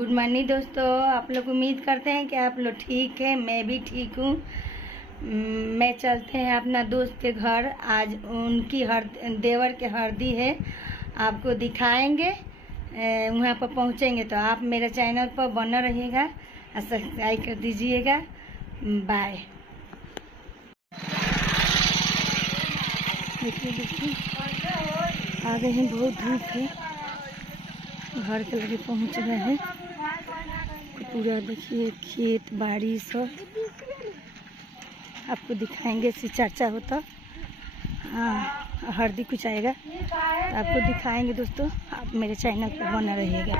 Good morning दोस्तों। आप लोग उम्मीद करते हैं कि आप लोग ठीक हैं, मैं भी ठीक हूँ। मैं चलते हैं अपना दोस्त के घर। आज उनकी देवर के हल्दी है, आपको दिखाएंगे। वहाँ पर पहुँचेंगे तो आप मेरे चैनल पर बना रहिएगा और सब्सक्राइब कर दीजिएगा। बाय। देखिए आ गए हैं, बहुत धूप है। घर के लगे पहुँच गए हैं। पूरा देखिए खेत बाड़ी सब आपको दिखाएंगे। से चर्चा होता हाँ हल्दी कुछ आएगा तो आपको दिखाएंगे दोस्तों। आप मेरे चैनल पर बना रहिएगा।